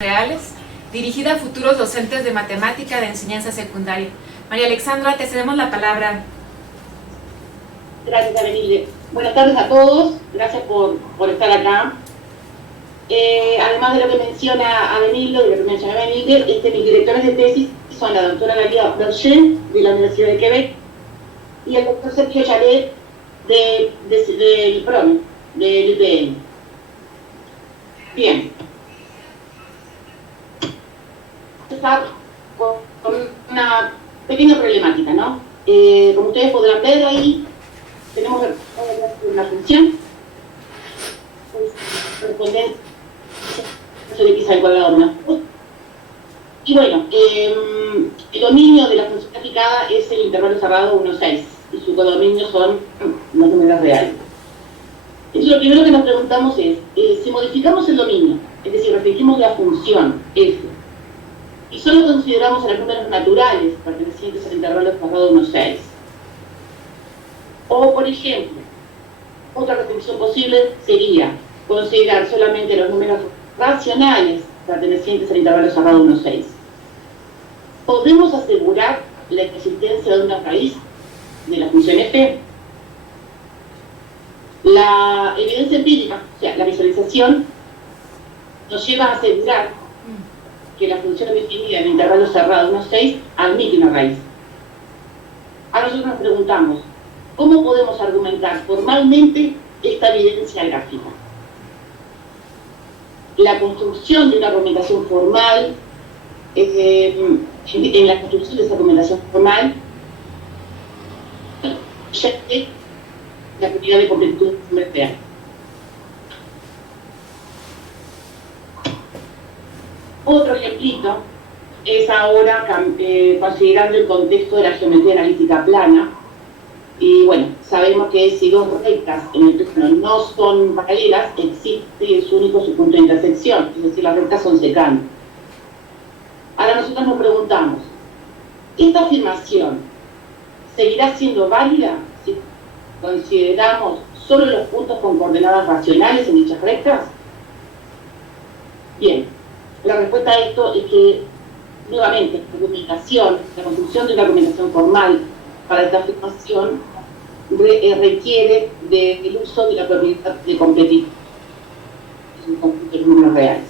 reales, dirigida a futuros docentes de matemática de enseñanza secundaria. María Alexandra, te cedemos la palabra. Gracias, Avenilde. Buenas tardes a todos, gracias por estar acá. Además de lo que menciona Avenilde, mis directores de tesis son la doctora Galia Berger, de la Universidad de Quebec, y el doctor Sergio Chalet, del PROME, del IPN. Bien. Empezar con una pequeña problemática, ¿no? Como ustedes podrán ver ahí, tenemos una función correspondiente de x al cuadrado menos. Y bueno, el dominio de la función graficada es el intervalo cerrado 1, 6 y su codominio son los números reales. Entonces lo primero que nos preguntamos es, si modificamos el dominio, es decir, restringimos la función f, y solo consideramos a los números naturales pertenecientes al intervalo cerrado 1, 6, o por ejemplo, otra restricción posible sería considerar solamente los números racionales pertenecientes al intervalo cerrado 1, 6. ¿Podemos asegurar la existencia de una raíz de la función f? La evidencia empírica, o sea, la visualización, nos lleva a asegurar que la función definida en el intervalo cerrado 1, 6 admite una raíz. Ahora nosotros nos preguntamos, ¿cómo podemos argumentar formalmente esta evidencia gráfica? La construcción de una argumentación formal, en la construcción de esa argumentación formal, la propiedad de completitud real. Otro ejemplito es ahora considerando el contexto de la geometría analítica plana. Y bueno, sabemos que si dos rectas en el plano no son paralelas, existe y es único su punto de intersección, es decir, las rectas son secantes. Ahora nosotros nos preguntamos, ¿esta afirmación seguirá siendo válida si consideramos solo los puntos con coordenadas racionales en dichas rectas? Bien, la respuesta a esto es que, nuevamente, la construcción de una argumentación formal para esta afirmación requiere del uso de la propiedad de completitud, es un conjunto de números reales.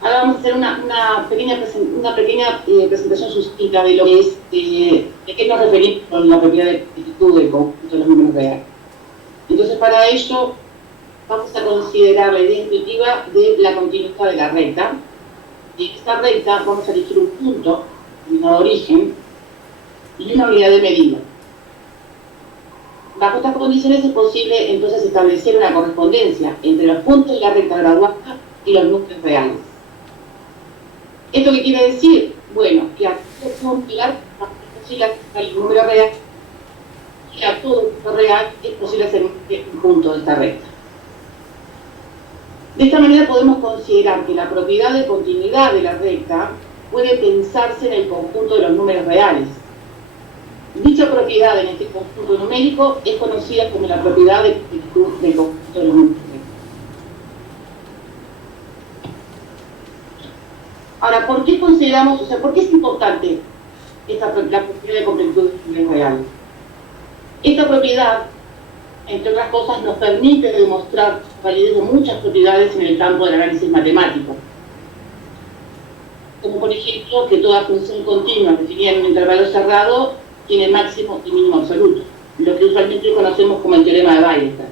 Ahora vamos a hacer una pequeña presentación sucinta de lo que es, de qué nos referimos con la propiedad de completitud del conjunto de los números reales. Entonces, para ello, vamos a considerar la idea intuitiva de la continuidad de la recta. Y en esta recta vamos a elegir un punto, denominado origen, y una unidad de medida. Bajo estas condiciones es posible entonces establecer una correspondencia entre los puntos de la recta graduada y los números reales. ¿Esto qué quiere decir? Bueno, que a todo punto real es posible hacer el número real y a todo punto real es posible hacer un punto de esta recta. De esta manera podemos considerar que la propiedad de continuidad de la recta puede pensarse en el conjunto de los números reales. Dicha propiedad en este conjunto numérico es conocida como la propiedad de completitud del conjunto de los números reales. Ahora, ¿por qué consideramos, por qué es importante la propiedad de completitud de los números reales? Esta propiedad, entre otras cosas, nos permite demostrar la validez de muchas propiedades en el campo del análisis matemático, como por ejemplo que toda función continua definida en un intervalo cerrado tiene máximo y mínimo absoluto, lo que usualmente conocemos como el teorema de Weierstrass.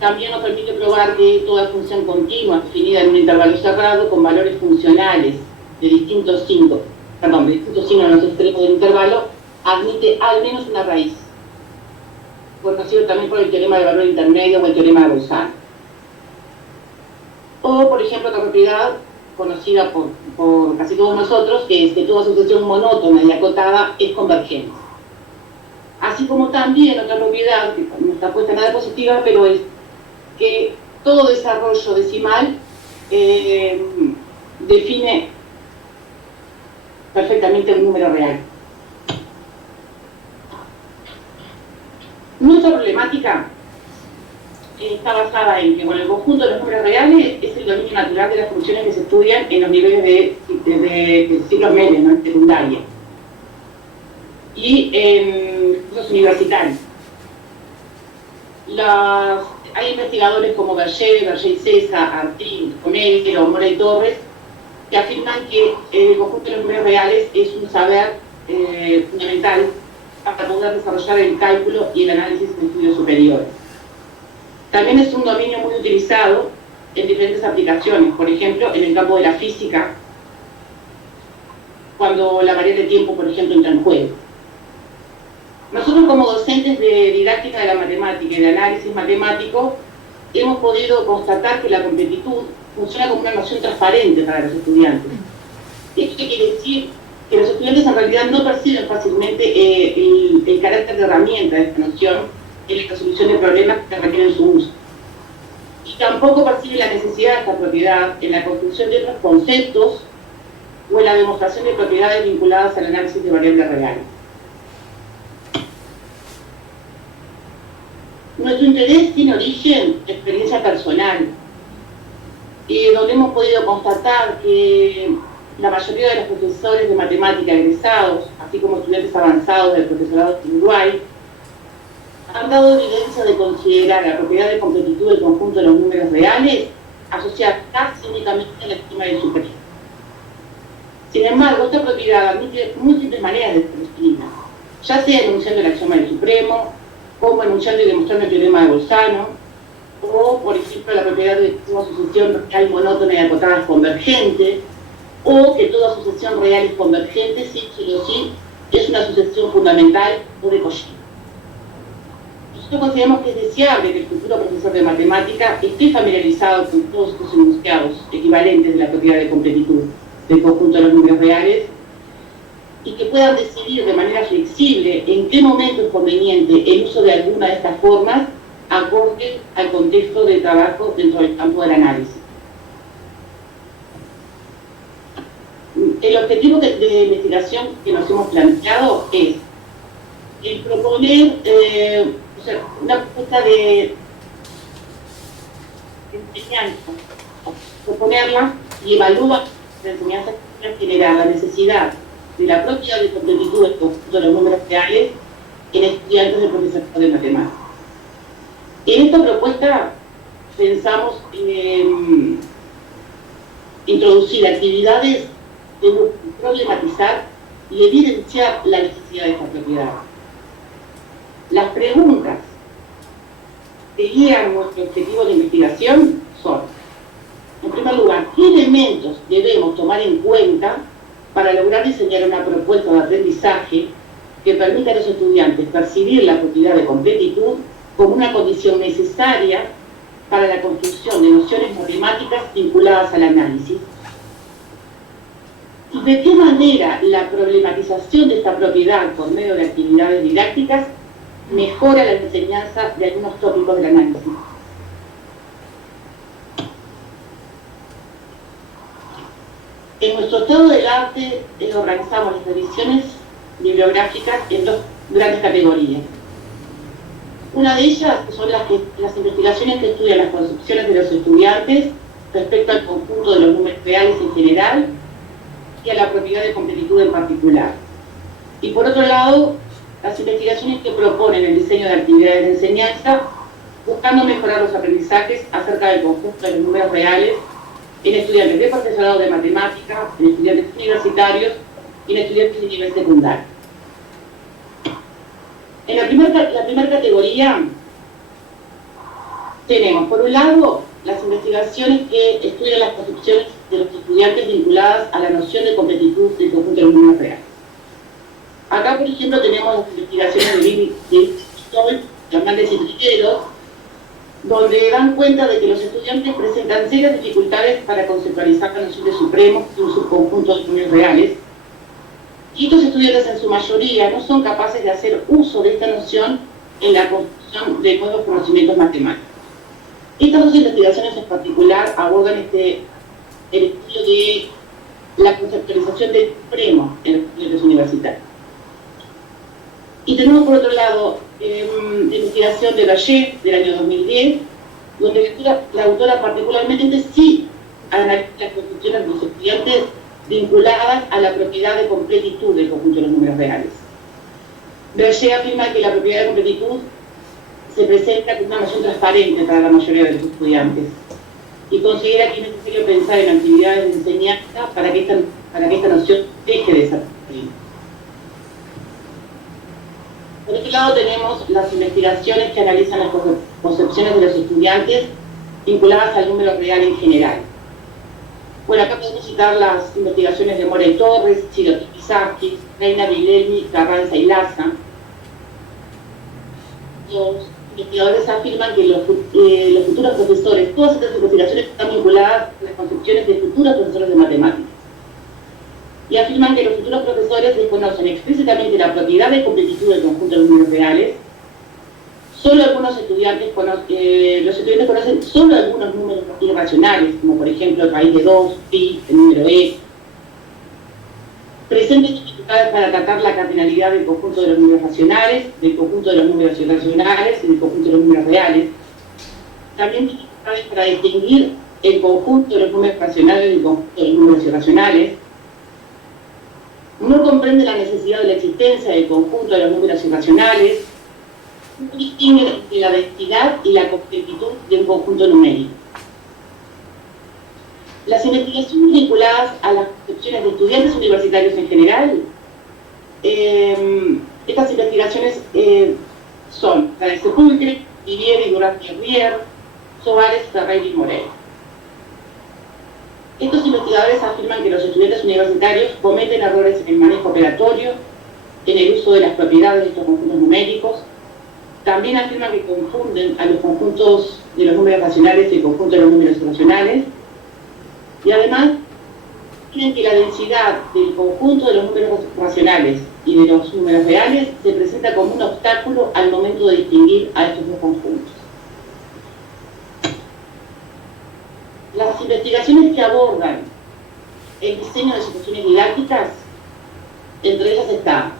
También nos permite probar que toda función continua definida en un intervalo cerrado con valores funcionales de distintos signos en los extremos del intervalo admite al menos una raíz, conocido también por el teorema de valor intermedio o el teorema de Bolzano. O, por ejemplo, otra propiedad conocida por casi todos nosotros, que es que toda sucesión monótona y acotada es convergente. Así como también otra propiedad, que no está puesta en la diapositiva, pero es que todo desarrollo decimal define perfectamente un número real. Nuestra problemática está basada en que, bueno, el conjunto de los números reales es el dominio natural de las funciones que se estudian en los niveles de ciclos medios, ¿no?, en secundaria y en cursos universitarios. Hay investigadores como Berger y César, Artin, Conero, Mora y Torres, que afirman que el conjunto de los números reales es un saber fundamental para poder desarrollar el cálculo y el análisis en estudios superiores. También es un dominio muy utilizado en diferentes aplicaciones, por ejemplo, en el campo de la física, cuando la variable de tiempo, por ejemplo, entra en juego. Nosotros, como docentes de didáctica de la matemática y de análisis matemático, hemos podido constatar que la completitud funciona como una noción transparente para los estudiantes. ¿Esto qué quiere decir? Que los estudiantes en realidad no perciben fácilmente el carácter de herramienta de esta noción en la resolución de problemas que requieren su uso. Y tampoco perciben la necesidad de esta propiedad en la construcción de otros conceptos o en la demostración de propiedades vinculadas al análisis de variables reales. Nuestro interés tiene origen en experiencia personal, donde hemos podido constatar que la mayoría de los profesores de matemática egresados, así como estudiantes avanzados del profesorado de Uruguay, han dado evidencia de considerar la propiedad de completitud del conjunto de los números reales asociada casi únicamente a la estima del supremo. Sin embargo, esta propiedad admite múltiples maneras de expresarla, ya sea enunciando el axioma del supremo, como enunciando y demostrando el teorema de Bolzano, o, por ejemplo, la propiedad de que toda sucesión real monótona y acotada es convergente, o que toda sucesión real es convergente si solo sí es una sucesión fundamental o de Cauchy. Nosotros consideramos que es deseable que el futuro profesor de matemática esté familiarizado con todos estos enunciados equivalentes de la propiedad de completitud del conjunto de los números reales y que puedan decidir de manera flexible en qué momento es conveniente el uso de alguna de estas formas acorde al contexto de trabajo dentro del campo del análisis. El objetivo de investigación que nos hemos planteado es el proponer una propuesta de enseñanza, proponerla y evaluar la enseñanza general, la necesidad de la propiedad de completitud del conjunto de los números reales en estudiantes de profesorado de matemáticas. En esta propuesta pensamos en introducir actividades de problematizar y evidenciar la necesidad de esta propiedad. Las preguntas que guían nuestro objetivo de investigación son, en primer lugar, ¿qué elementos debemos tomar en cuenta para lograr diseñar una propuesta de aprendizaje que permita a los estudiantes percibir la propiedad de completitud como una condición necesaria para la construcción de nociones matemáticas vinculadas al análisis? ¿Y de qué manera la problematización de esta propiedad por medio de actividades didácticas mejora la enseñanza de algunos tópicos del análisis? En nuestro estado del arte organizamos las revisiones bibliográficas en dos grandes categorías. Una de ellas son las investigaciones que estudian las concepciones de los estudiantes respecto al conjunto de los números reales en general y a la propiedad de completitud en particular. Y por otro lado, las investigaciones que proponen el diseño de actividades de enseñanza buscando mejorar los aprendizajes acerca del conjunto de los números reales en estudiantes de profesorado de matemática, en estudiantes universitarios y en estudiantes de nivel secundario. En la primera categoría tenemos, por un lado, las investigaciones que estudian las concepciones de los estudiantes vinculadas a la noción de completitud del conjunto de los números reales. Acá, por ejemplo, tenemos las investigaciones de Hernández y Trigueros, donde dan cuenta de que los estudiantes presentan serias dificultades para conceptualizar la noción de supremo y un subconjunto de números reales. Y estos estudiantes, en su mayoría, no son capaces de hacer uso de esta noción en la construcción de nuevos conocimientos matemáticos. Estas dos investigaciones en particular abordan el estudio de la conceptualización del supremo en los estudiantes universitarios. Y tenemos, por otro lado, la investigación de Berger del año 2010, donde la autora particularmente sí analiza las construcciones de los estudiantes vinculadas a la propiedad de completitud del conjunto de los números reales. Berger afirma que la propiedad de completitud se presenta como una noción transparente para la mayoría de los estudiantes y considera que es necesario pensar en actividades de enseñanza para que esta noción deje de ser. Por otro lado tenemos las investigaciones que analizan las concepciones de los estudiantes vinculadas al número real en general. Bueno, acá podemos citar las investigaciones de More Torres, Chiro Pisaki, Reina Vilelmi, Carranza y Laza. Los investigadores afirman que los futuros profesores, todas estas investigaciones están vinculadas a las concepciones de futuros profesores de matemáticas. Y afirman que los futuros profesores desconocen explícitamente la propiedad de completitud del conjunto de los números reales. Solo algunos estudiantes conocen solo algunos números irracionales, como por ejemplo el raíz de 2, pi, el número e. Presenten dificultades para tratar la cardinalidad del conjunto de los números racionales, del conjunto de los números irracionales y del conjunto de los números reales. También dificultades para distinguir el conjunto de los números racionales del conjunto de los números irracionales. No comprende la necesidad de la existencia del conjunto de los números irracionales. No distingue entre la densidad y la completitud de un conjunto numérico. Las investigaciones vinculadas a las concepciones de estudiantes universitarios en general, estas investigaciones son la de Sepulcre, Vivier y Durand-Guerrier, Soares, Ferreira y Morel. Estos investigadores afirman que los estudiantes universitarios cometen errores en el manejo operatorio, en el uso de las propiedades de estos conjuntos numéricos. También afirman que confunden a los conjuntos de los números racionales y el conjunto de los números irracionales. Y además, creen que la densidad del conjunto de los números racionales y de los números reales se presenta como un obstáculo al momento de distinguir a estos dos conjuntos. Las investigaciones que abordan el diseño de situaciones didácticas, entre ellas está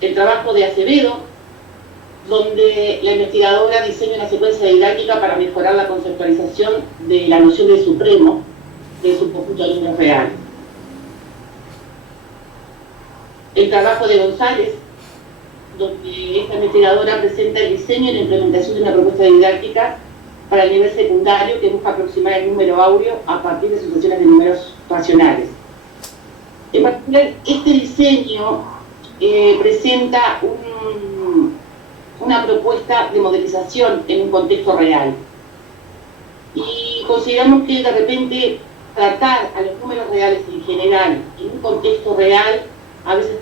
el trabajo de Acevedo, donde la investigadora diseña una secuencia didáctica para mejorar la conceptualización de la noción de supremo de su conjunto de números reales. El trabajo de González, donde esta investigadora presenta el diseño y la implementación de una propuesta didáctica para el nivel secundario que busca aproximar el número áureo a partir de sucesiones de números racionales. En particular, este diseño presenta una propuesta de modelización en un contexto real. Y consideramos que de repente tratar a los números reales en general en un contexto real a veces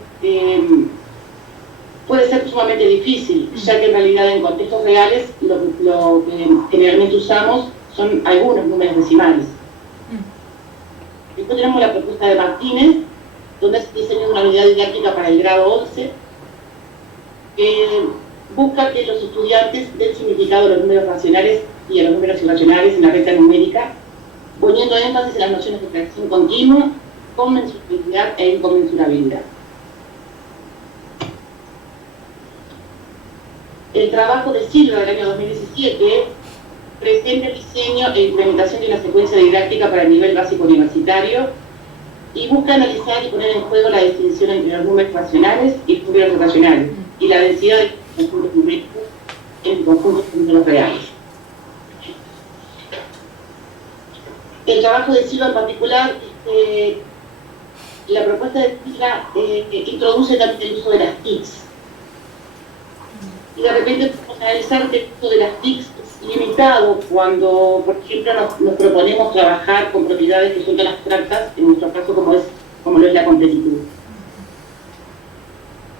puede ser sumamente difícil, ya que en realidad en contextos reales lo que generalmente usamos son algunos números decimales. Después tenemos la propuesta de Martínez, donde se diseña una unidad didáctica para el grado 11, que busca que los estudiantes den significado a los números racionales y a los números irracionales en la recta numérica, poniendo énfasis en las nociones de fracción continua, conmensurabilidad e inconmensurabilidad. El trabajo de Silva del año 2017 presenta el diseño e implementación de una secuencia didáctica para el nivel básico universitario y busca analizar y poner en juego la distinción entre los números racionales y los números irracionales y la densidad de conjuntos numéricos en conjuntos de números reales. El trabajo de Silva en particular, la propuesta de Silva introduce también el uso de las TICs. Y de repente podemos analizar que el uso de las TICs es limitado cuando, por ejemplo, nos proponemos trabajar con propiedades que son tan abstractas, en nuestro caso como lo es la completitud.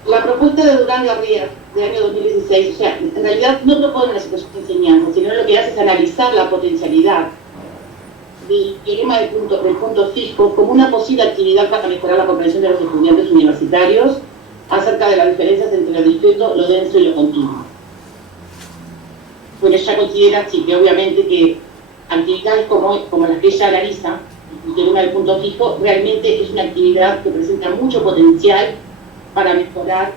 La propuesta de Durand-Guerrier del año 2016, o sea, en realidad no propone una situación de enseñanza, sino lo que hace es analizar la potencialidad del teorema del punto fijo como una posible actividad para mejorar la comprensión de los estudiantes universitarios acerca de las diferencias entre lo discreto, lo denso y lo continuo. Bueno, ella considera, sí, que obviamente que actividades como las que ella analiza, el teorema del punto fijo, realmente es una actividad que presenta mucho potencial para mejorar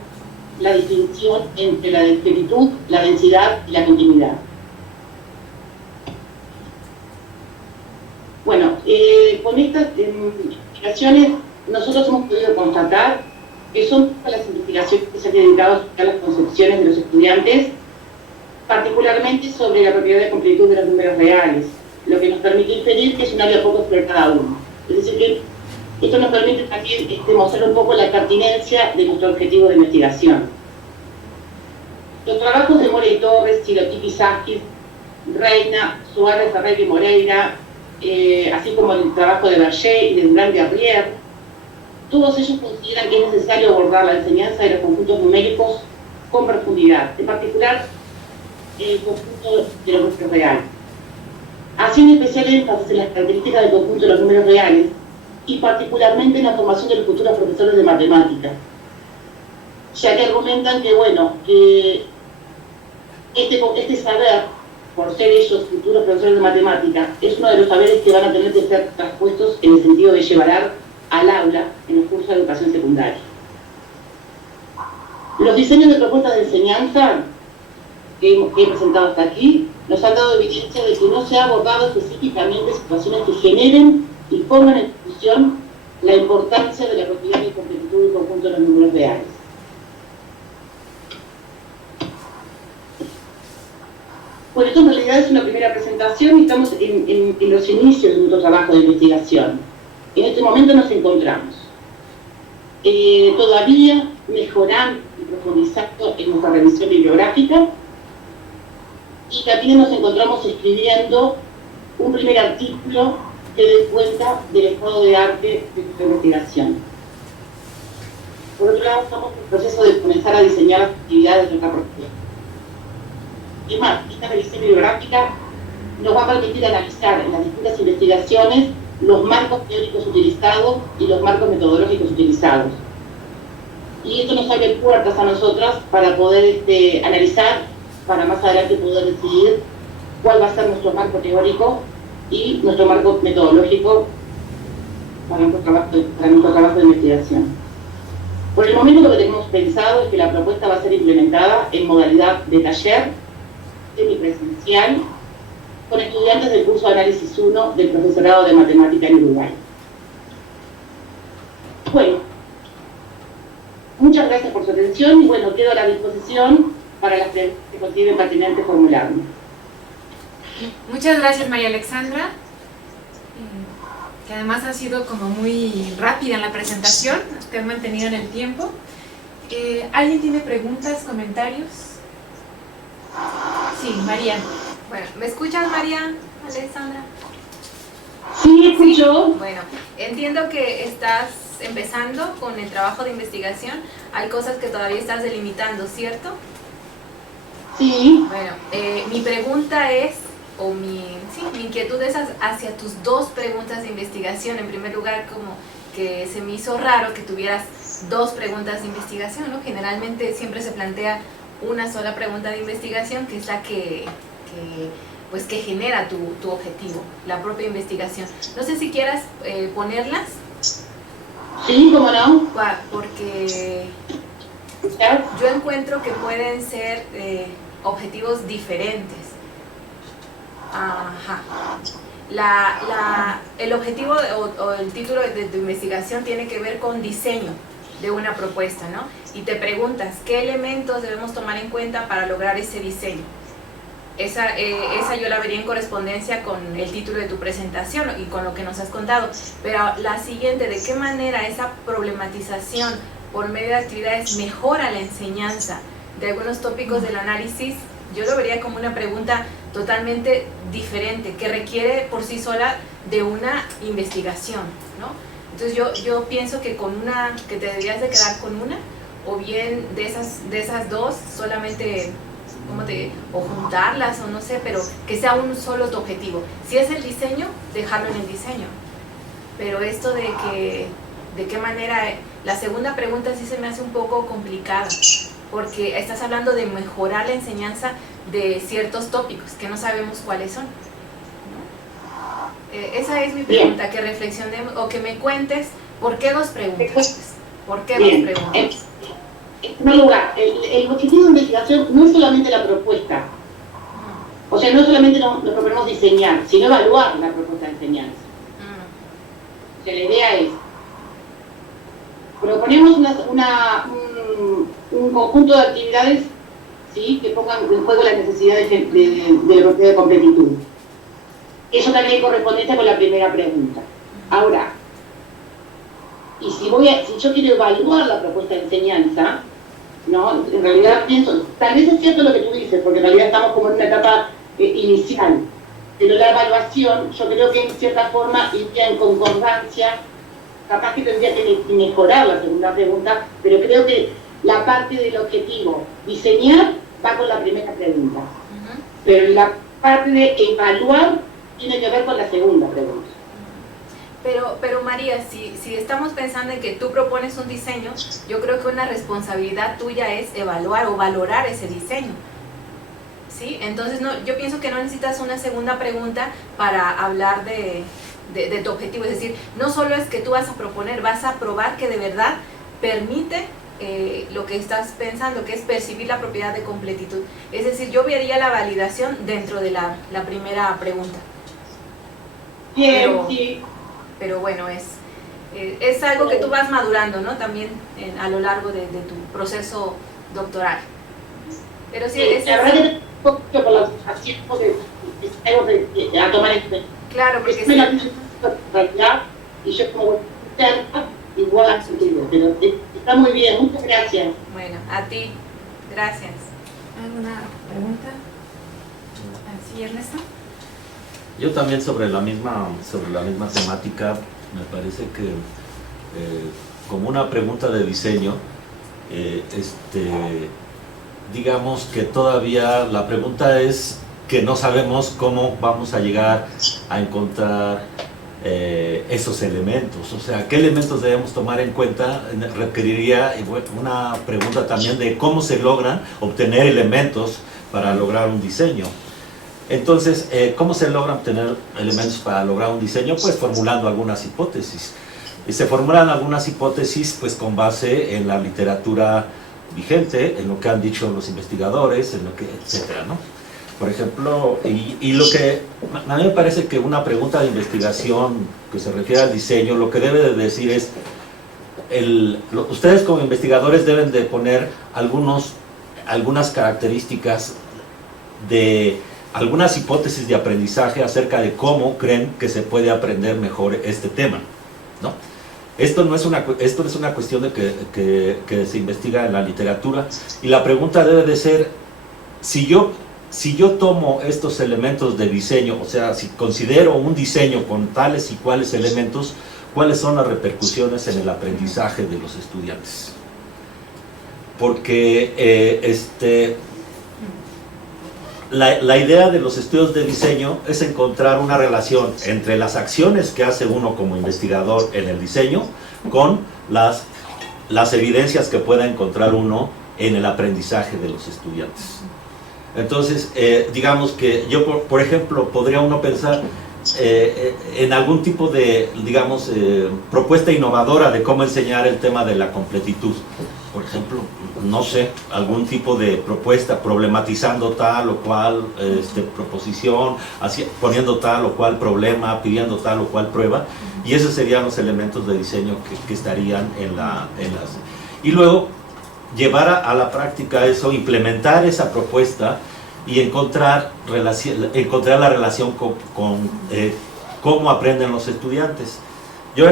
la distinción entre la discretitud, la densidad y la continuidad. con estas investigaciones nosotros hemos podido constatar que son todas las investigaciones que se han dedicado a estudiar las concepciones de los estudiantes, particularmente sobre la propiedad de completud de los números reales, lo que nos permite inferir que es un área poco explorada aún. Es decir, que esto nos permite también mostrar un poco la pertinencia de nuestro objetivo de investigación. Los trabajos de Mora y Torres, Chilotipi Sáquez, Reina, Suárez, Ferrer y Moreira, así como el trabajo de Berger y de Durán Guerrier, todos ellos consideran que es necesario abordar la enseñanza de los conjuntos numéricos con profundidad, en particular el conjunto de los números reales. Haciendo especial énfasis en las características del conjunto de los números reales y particularmente en la formación de los futuros profesores de matemáticas, ya que argumentan que, bueno, que este saber, por ser ellos futuros profesores de matemáticas, es uno de los saberes que van a tener que ser traspuestos en el sentido de llevar al aula en los cursos de educación secundaria. Los diseños de propuestas de enseñanza que he presentado hasta aquí nos han dado evidencia de que no se ha abordado específicamente situaciones que generen y pongan en discusión la importancia de la propiedad y completitud del conjunto de los números reales. Bueno, esto en realidad es una primera presentación y estamos en los inicios de nuestro trabajo de investigación. En este momento nos encontramos todavía mejorando y profundizando en nuestra revisión bibliográfica, y también nos encontramos escribiendo un primer artículo que dé cuenta del estado de arte de nuestra investigación. Por otro lado, estamos en el proceso de comenzar a diseñar las actividades de nuestra propuesta. Y más, esta revisión bibliográfica nos va a permitir analizar en las distintas investigaciones los marcos teóricos utilizados y los marcos metodológicos utilizados. Y esto nos abre puertas a nosotras para poder analizar, para más adelante poder decidir cuál va a ser nuestro marco teórico y nuestro marco metodológico para nuestro trabajo de investigación. Por el momento lo que tenemos pensado es que la propuesta va a ser implementada en modalidad de taller, semipresencial, con estudiantes del curso de Análisis 1 del Profesorado de Matemática en Uruguay. Bueno, muchas gracias por su atención y bueno, quedo a la disposición para las preguntas que consideren pertinente formularme. Muchas gracias, María Alexandra, que además ha sido como muy rápida en la presentación, te has mantenido en el tiempo. ¿Alguien tiene preguntas, comentarios? Sí, María. Bueno, ¿me escuchas, María Alexandra? Sí, escucho. Bueno, entiendo que estás empezando con el trabajo de investigación. Hay cosas que todavía estás delimitando, ¿cierto? Sí. Bueno, mi pregunta es, mi inquietud es hacia tus dos preguntas de investigación. En primer lugar, como que se me hizo raro que tuvieras dos preguntas de investigación, ¿no? Generalmente siempre se plantea una sola pregunta de investigación, que es la que genera tu objetivo, la propia investigación. No sé si quieras ponerlas. Sí, ¿cómo no? Porque yo encuentro que pueden ser objetivos diferentes. Ajá. El objetivo o el título de tu investigación tiene que ver con diseño de una propuesta, ¿no? Y te preguntas, ¿qué elementos debemos tomar en cuenta para lograr ese diseño? Esa yo la vería en correspondencia con el título de tu presentación y con lo que nos has contado. Pero la siguiente, ¿de qué manera esa problematización por medio de actividades mejora la enseñanza de algunos tópicos del análisis? Yo lo vería como una pregunta totalmente diferente, que requiere por sí sola de una investigación, ¿no? Entonces yo pienso que que te deberías de quedar con una, o bien de esas dos, solamente o juntarlas, o no sé, pero que sea un solo tu objetivo. Si es el diseño, dejarlo en el diseño. Pero esto de qué manera, la segunda pregunta sí se me hace un poco complicada, porque estás hablando de mejorar la enseñanza de ciertos tópicos que no sabemos cuáles son, ¿no? Esa es mi pregunta, que reflexionemos o que me cuentes por qué dos preguntas. ¿Por qué dos preguntas? En primer lugar, el objetivo de investigación no es solamente la propuesta. O sea, no solamente nos proponemos diseñar, sino evaluar la propuesta de enseñanza. O sea, la idea es, proponemos un conjunto de actividades, ¿sí?, que pongan en juego las necesidades de la propiedad de completitud. Eso también hay correspondencia con la primera pregunta. Ahora, y si yo quiero evaluar la propuesta de enseñanza, ¿no?, en realidad pienso, tal vez es cierto lo que tú dices, porque en realidad estamos como en una etapa inicial, pero la evaluación, yo creo que en cierta forma iría en concordancia, capaz que tendría que mejorar la segunda pregunta, pero creo que la parte del objetivo, diseñar, va con la primera pregunta. Pero la parte de evaluar tiene que ver con la segunda pregunta. Pero María, si estamos pensando en que tú propones un diseño, yo creo que una responsabilidad tuya es evaluar o valorar ese diseño. ¿Sí? Entonces yo pienso que no necesitas una segunda pregunta para hablar de tu objetivo. Es decir, no solo es que tú vas a proponer, vas a probar que de verdad permite lo que estás pensando, que es percibir la propiedad de completitud. Es decir, yo vería la validación dentro de la primera pregunta. Bien, sí. Pero bueno, es algo que tú vas madurando, ¿no? También a lo largo de tu proceso doctoral. Pero sí, la verdad que por la así porque es algo a tomar en cuenta. Claro, porque es la realidad y yo como interna igual a sentido, pero está muy bien, muchas gracias. Bueno, a ti, gracias. ¿Alguna pregunta? ¿Sí, Ernesto? Yo también sobre la misma temática, me parece que como una pregunta de diseño, digamos que todavía la pregunta es que no sabemos cómo vamos a llegar a encontrar esos elementos, o sea, qué elementos debemos tomar en cuenta. Requeriría una pregunta también de cómo se logran obtener elementos para lograr un diseño. Entonces, ¿cómo se logran obtener elementos para lograr un diseño? Pues formulando algunas hipótesis. Y se formulan algunas hipótesis pues con base en la literatura vigente, en lo que han dicho los investigadores, en lo que, etcétera, ¿no? Por ejemplo, y lo que a mí me parece que una pregunta de investigación que se refiere al diseño, lo que debe de decir es, ustedes como investigadores deben de poner algunas características de algunas hipótesis de aprendizaje acerca de cómo creen que se puede aprender mejor este tema, ¿no? Esto no es una cuestión de que se investiga en la literatura, y la pregunta debe de ser, si yo tomo estos elementos de diseño, o sea, si considero un diseño con tales y cuales elementos, ¿cuáles son las repercusiones en el aprendizaje de los estudiantes? Porque la idea de los estudios de diseño es encontrar una relación entre las acciones que hace uno como investigador en el diseño con las evidencias que pueda encontrar uno en el aprendizaje de los estudiantes. Entonces, digamos que yo, por ejemplo, podría uno pensar en algún tipo de, digamos, propuesta innovadora de cómo enseñar el tema de la completitud. Por ejemplo, no sé, algún tipo de propuesta problematizando tal o cual proposición, poniendo tal o cual problema, pidiendo tal o cual prueba, y esos serían los elementos de diseño que estarían en las... Y luego, llevar a la práctica eso, implementar esa propuesta y encontrar la relación con cómo aprenden los estudiantes. Yo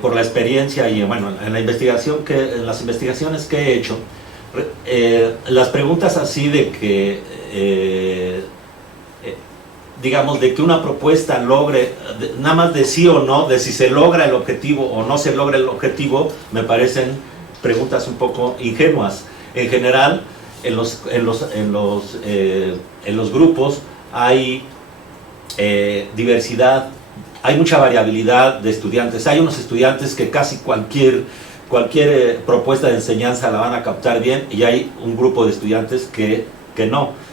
por la experiencia y bueno, en las investigaciones que he hecho, las preguntas así de que digamos, de que una propuesta logre, nada más de sí o no, de si se logra el objetivo o no se logra el objetivo, me parecen preguntas un poco ingenuas. En general, en los grupos hay diversidad, hay mucha variabilidad de estudiantes. Hay unos estudiantes que casi cualquier propuesta de enseñanza la van a captar bien, y hay un grupo de estudiantes que no.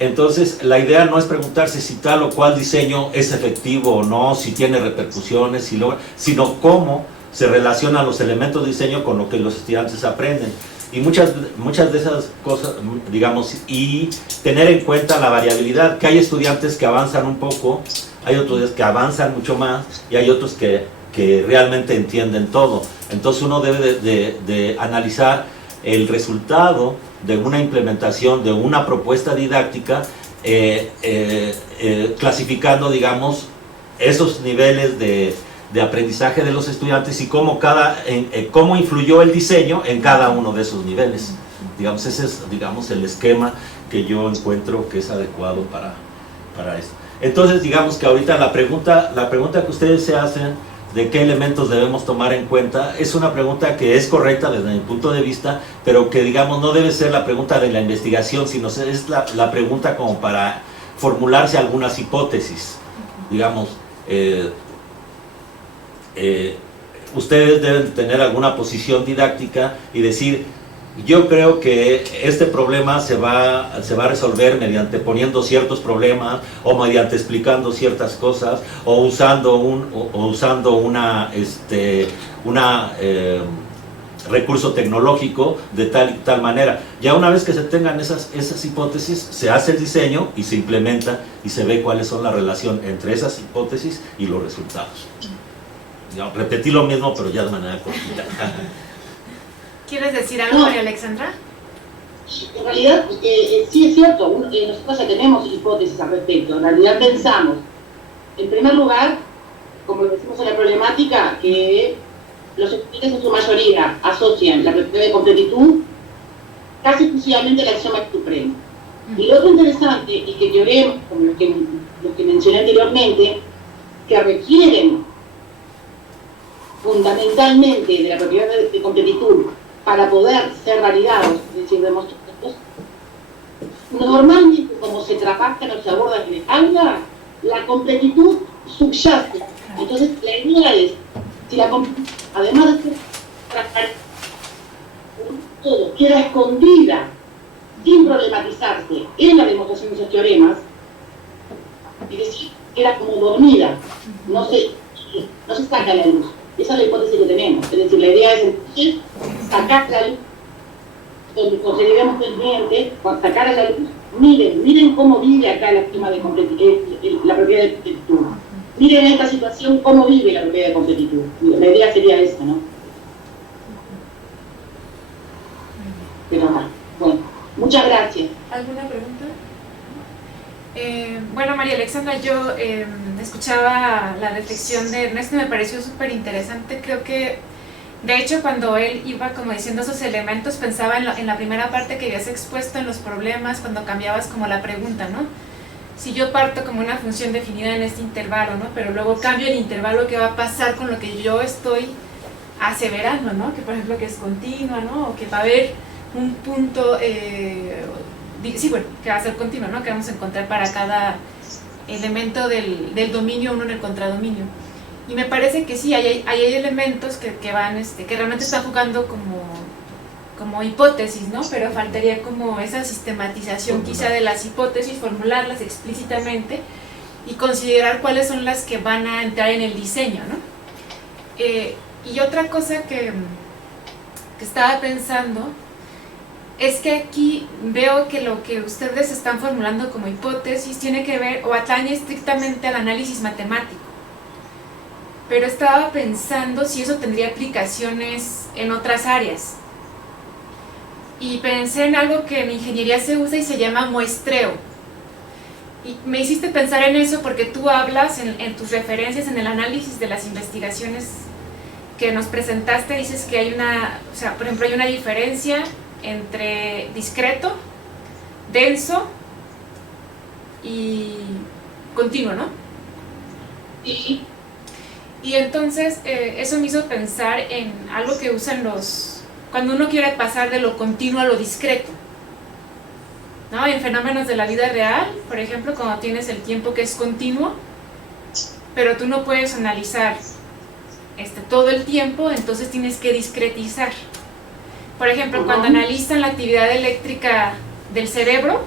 Entonces, la idea no es preguntarse si tal o cual diseño es efectivo o no, si tiene repercusiones, sino cómo se relacionan los elementos de diseño con lo que los estudiantes aprenden. Y muchas de esas cosas, digamos, y tener en cuenta la variabilidad, que hay estudiantes que avanzan un poco hay otros días que avanzan mucho más y hay otros que realmente entienden todo. Entonces uno debe de analizar el resultado de una implementación, de una propuesta didáctica, clasificando, digamos, esos niveles de aprendizaje de los estudiantes y cómo influyó el diseño en cada uno de esos niveles. Digamos, ese es, digamos, el esquema que yo encuentro que es adecuado para eso. Entonces, digamos que ahorita la pregunta que ustedes se hacen de qué elementos debemos tomar en cuenta es una pregunta que es correcta desde mi punto de vista, pero que, digamos, no debe ser la pregunta de la investigación, sino es la pregunta como para formularse algunas hipótesis. Digamos, ustedes deben tener alguna posición didáctica y decir: yo creo que este problema se va a resolver mediante poniendo ciertos problemas, o mediante explicando ciertas cosas, o usando un recurso tecnológico de tal manera. Ya una vez que se tengan esas hipótesis, se hace el diseño y se implementa y se ve cuáles son la relación entre esas hipótesis y los resultados. Ya, repetí lo mismo, pero ya de manera cortita. ¿Quieres decir algo, María Alexandra? En realidad, sí es cierto, nosotros ya tenemos hipótesis al respecto. En realidad pensamos, en primer lugar, como lo decimos en la problemática, que los estudiantes en su mayoría asocian la propiedad de completitud casi exclusivamente a la axioma suprema. Y lo otro interesante, y que vemos, como lo que mencioné anteriormente, que requieren fundamentalmente de la propiedad de completitud para poder ser validados, es decir, demostrados, normalmente como se trabaja o se aborda en el aula, la completitud subyace. Entonces la idea es, si la completitud, además de ser todo, queda escondida, sin problematizarse en la demostración de esos teoremas, es decir, queda como dormida, no se saca a la luz. Esa es la hipótesis que tenemos. Es decir, la idea es sacar la luz, donde consideremos pendiente, sacar a la luz, miren cómo vive acá la esquema de la propiedad de completitud. Miren en esta situación cómo vive la propiedad de completitud. La idea sería esa, ¿no? Pero bueno, muchas gracias. ¿Alguna pregunta? Bueno, María Alexandra, yo escuchaba la reflexión de Ernesto y me pareció súper interesante. Creo que, de hecho, cuando él iba como diciendo esos elementos, pensaba en la primera parte que habías expuesto en los problemas, cuando cambiabas como la pregunta, ¿no? Si yo parto como una función definida en este intervalo, ¿no? Pero luego cambio el intervalo, ¿qué va a pasar con lo que yo estoy aseverando, ¿no? Que por ejemplo que es continua, ¿no? O que va a haber un punto... sí, bueno, que va a ser continuo, ¿no? Que vamos a encontrar para cada elemento del dominio, uno en el contradominio. Y me parece que sí, hay elementos que van, que realmente están jugando como hipótesis, ¿no? Pero faltaría como esa sistematización quizá de las hipótesis, formularlas explícitamente y considerar cuáles son las que van a entrar en el diseño, ¿no? Y otra cosa que estaba pensando es que aquí veo que lo que ustedes están formulando como hipótesis tiene que ver o atañe estrictamente al análisis matemático. Pero estaba pensando si eso tendría aplicaciones en otras áreas. Y pensé en algo que en ingeniería se usa y se llama muestreo. Y me hiciste pensar en eso porque tú hablas en tus referencias, en el análisis de las investigaciones que nos presentaste, dices que hay por ejemplo, hay una diferencia entre discreto, denso y continuo, ¿no? Sí. Y entonces eso me hizo pensar en algo que usan cuando uno quiere pasar de lo continuo a lo discreto, ¿no? En fenómenos de la vida real, por ejemplo, cuando tienes el tiempo que es continuo, pero tú no puedes analizar todo el tiempo, entonces tienes que discretizar. Por ejemplo, cuando analizan la actividad eléctrica del cerebro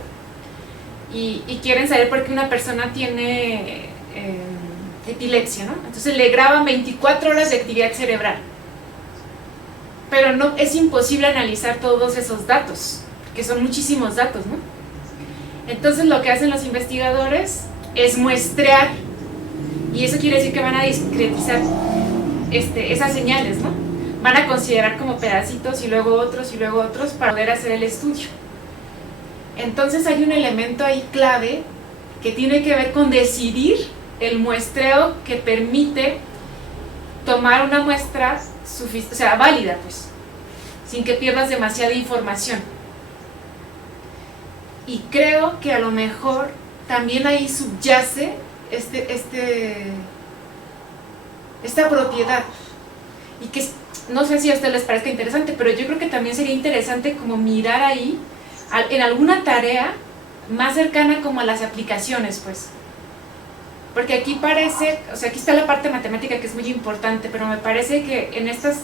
y quieren saber por qué una persona tiene epilepsia, ¿no? Entonces le graban 24 horas de actividad cerebral. Pero no, es imposible analizar todos esos datos, que son muchísimos datos, ¿no? Entonces lo que hacen los investigadores es muestrear Y eso quiere decir que van a discretizar esas señales, ¿no? Van a considerar como pedacitos y luego otros para poder hacer el estudio. Entonces hay un elemento ahí clave que tiene que ver con decidir el muestreo que permite tomar una muestra válida, pues, sin que pierdas demasiada información. Y creo que a lo mejor también ahí subyace esta propiedad, y que no sé si a ustedes les parezca interesante, pero yo creo que también sería interesante como mirar ahí en alguna tarea más cercana como a las aplicaciones, pues, porque aquí parece, o sea, aquí está la parte matemática que es muy importante, pero me parece que en estas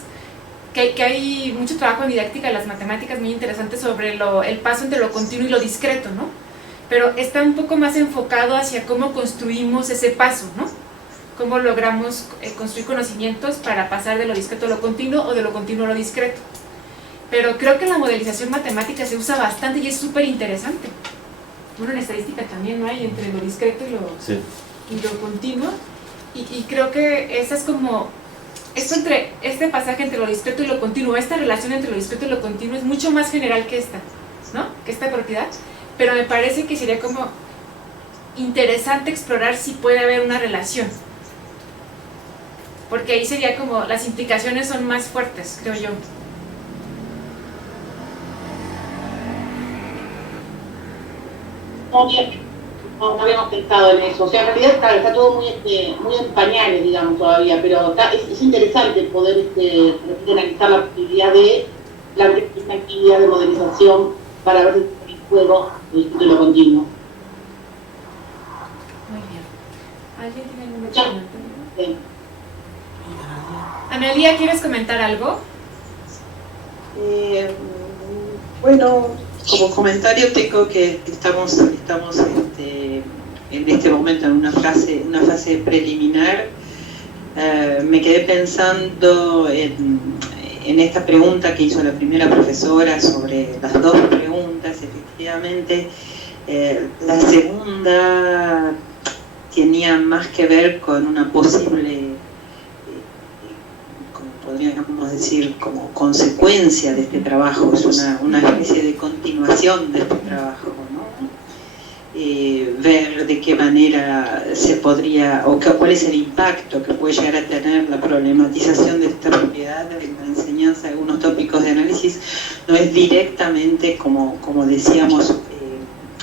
que hay mucho trabajo en didáctica de las matemáticas muy interesante sobre el paso entre lo continuo y lo discreto, ¿no? Pero está un poco más enfocado hacia cómo construimos ese paso, ¿no? Cómo logramos construir conocimientos para pasar de lo discreto a lo continuo o de lo continuo a lo discreto. Pero creo que la modelización matemática se usa bastante y es súper interesante. Bueno, en estadística también, ¿no? Hay entre lo discreto y lo continuo. Y creo que esa es como... este pasaje entre lo discreto y lo continuo, esta relación entre lo discreto y lo continuo es mucho más general que esta, ¿no? Que esta propiedad. Pero me parece que sería como interesante explorar si puede haber una relación. Porque ahí sería como, las implicaciones son más fuertes, creo yo. No habíamos pensado en eso. O sea, en realidad está todo muy en pañales, digamos, todavía, pero es interesante poder analizar la posibilidad de la actividad de modelización para ver el juego de lo continuo. Muy bien. ¿Alguien tiene algún comentario? Sí. Amelia, ¿quieres comentar algo? Bueno, como comentario tengo que estamos en este momento en una fase preliminar. Me quedé pensando en esta pregunta que hizo la primera profesora sobre las dos preguntas. Efectivamente, la segunda tenía más que ver con una posible, como podríamos decir, como consecuencia de este trabajo. Es una especie de continuación de este trabajo, ¿no? Ver de qué manera se podría, o cuál es el impacto que puede llegar a tener la problematización de esta propiedad en la enseñanza de algunos tópicos de análisis. No es directamente, como decíamos,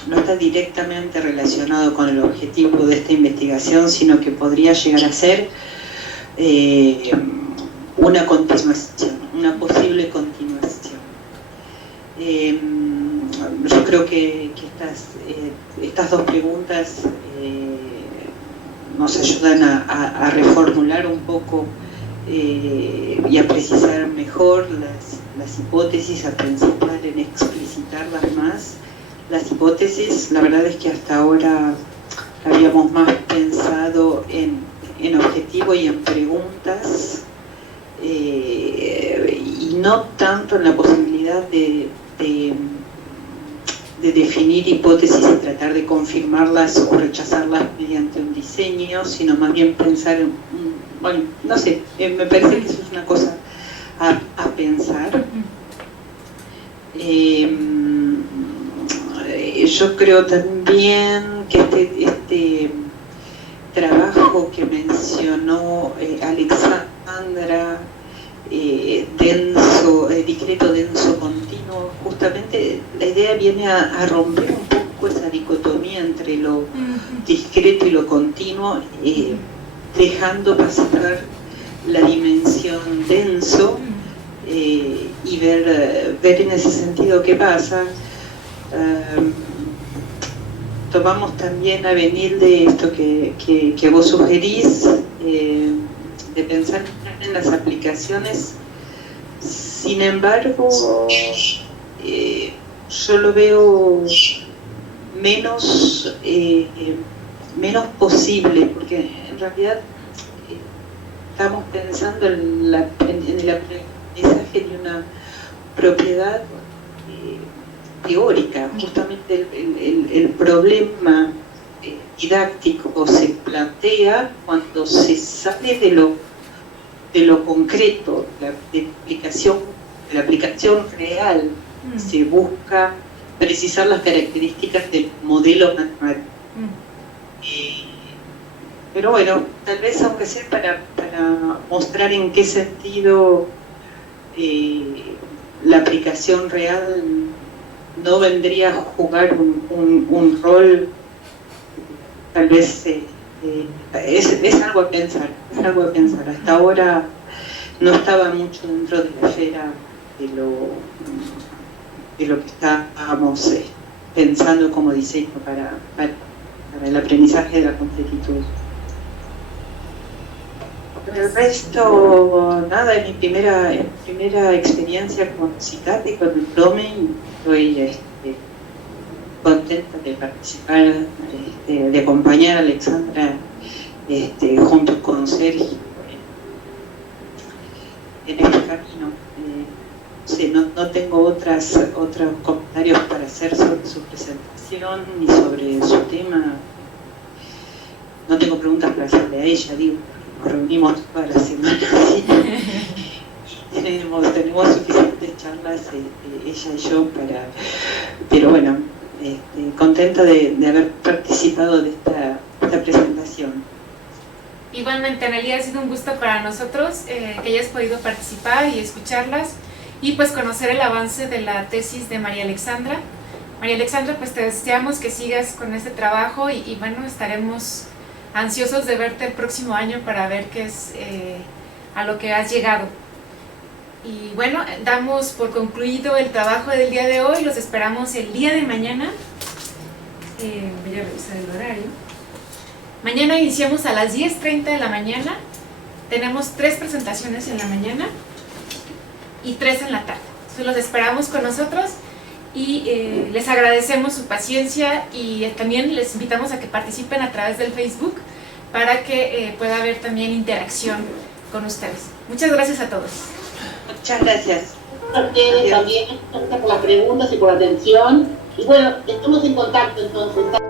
no está directamente relacionado con el objetivo de esta investigación, sino que podría llegar a ser una continuación, una posible continuación. Yo creo que estas dos preguntas nos ayudan a reformular un poco y a precisar mejor las hipótesis, a pensar en explicitarlas más. Las hipótesis, la verdad es que hasta ahora habíamos más pensado en objetivo y en preguntas, y no tanto en la posibilidad de definir hipótesis y tratar de confirmarlas o rechazarlas mediante un diseño, sino más bien pensar en, bueno, no sé, me parece que eso es una cosa a pensar. Yo creo también que este trabajo que mencionó Alexandra, discreto, denso, continuo, justamente la idea viene a romper un poco esa dicotomía entre lo discreto y lo continuo, dejando pasar la dimensión denso y ver en ese sentido qué pasa. Tomamos también a venir de esto que vos sugerís, de pensar en las aplicaciones. Sin embargo, yo lo veo menos posible, porque en realidad estamos pensando en el aprendizaje de una propiedad teórica. Justamente el problema didáctico se plantea cuando se sale de lo concreto, de la aplicación real. Se busca precisar las características del modelo matemático. Pero bueno, tal vez aunque sea para mostrar en qué sentido la aplicación real no vendría a jugar un rol, tal vez es algo a pensar, es algo a pensar. Hasta ahora no estaba mucho dentro de la esfera de lo que estábamos pensando como diseño para el aprendizaje de la completitud. Por el resto, nada, en mi primera experiencia con CICATE, con el Domain, estoy contenta de participar, de acompañar a Alexandra junto con Sergio en este camino. No tengo otros comentarios para hacer sobre su presentación ni sobre su tema. No tengo preguntas para hacerle a ella, digo, nos reunimos toda la semana y tenemos suficientes charlas ella y yo pero bueno, contenta de haber participado de esta presentación. Igualmente, Analía, ha sido un gusto para nosotros que hayas podido participar y escucharlas y pues conocer el avance de la tesis de María Alexandra. María Alexandra, pues te deseamos que sigas con este trabajo y bueno, estaremos ansiosos de verte el próximo año para ver qué es a lo que has llegado. Y bueno, damos por concluido el trabajo del día de hoy, los esperamos el día de mañana. Voy a revisar el horario. Mañana iniciamos a las 10:30 de la mañana, tenemos 3 presentaciones en la mañana y 3 en la tarde. Entonces los esperamos con nosotros y les agradecemos su paciencia y también les invitamos a que participen a través del Facebook para que pueda haber también interacción con ustedes. Muchas gracias a todos. Muchas gracias. A ustedes también, por las preguntas y por la atención. Y bueno, estamos en contacto entonces.